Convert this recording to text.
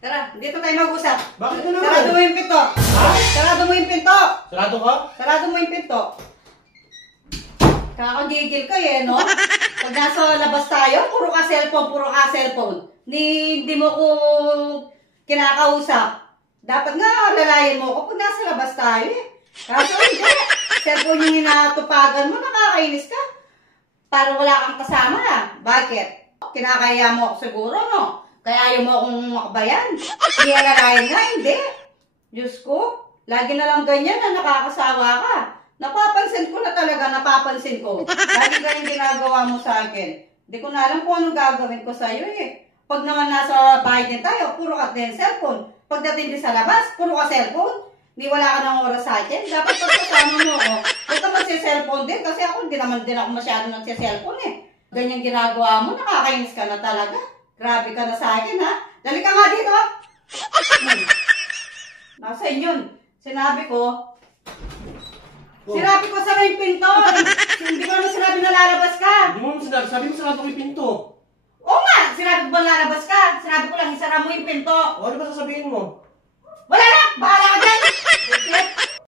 Tara, dito tayo mag-usap. Bakit na naman? Sarado mo yung pinto. Ha? Sarado mo yung pinto. Sarado ka? Sarado mo yung pinto. Kakagigil ka eh, no? Pag nasa labas tayo, puro ka cellphone. Hindi mo ko kinakausap. Dapat nga, lalayan mo ko pag nasa labas tayo eh. Kaso hindi. Cellphone yung hinatupagan mo, nakakainis ka. Para wala kang kasama na. Bakit? Kinakaya mo ako siguro, no? Kaya ayaw mo akong makabayan. Hindi alalayan nga, hindi. Diyos ko, lagi na lang ganyan na nakakasawa ka. Napapansin ko. Lagi ganyan ginagawa mo sa akin. Hindi ko na alam kung anong gagawin ko sa'yo eh. Pag naman nasa bahay din tayo, puro ka din cellphone. Pagdating din sa labas, puro ka cellphone. Hindi wala ka ng oras sa akin. Dapat pagkasama mo ako. Huwag ka magsi-cellphone din kasi ako hindi naman din ako masyado nagsi-cellphone eh. Ganyan ginagawa mo, nakakainis ka na talaga. Grabe ka na sa akin, ha? Dali ka nga dito. Nasa inyo. Sinabi ko sa yung pinto. Hindi ko naman sinabi na lalabas ka. Hindi mo sinabi. Sabi mo sarado ko yung pinto. Oo nga, sinabi ko ba lalabas ka? Sinabi ko lang, isara mo yung pinto. O ano ba sasabihin mo? Wala na! Bahala ka dyan!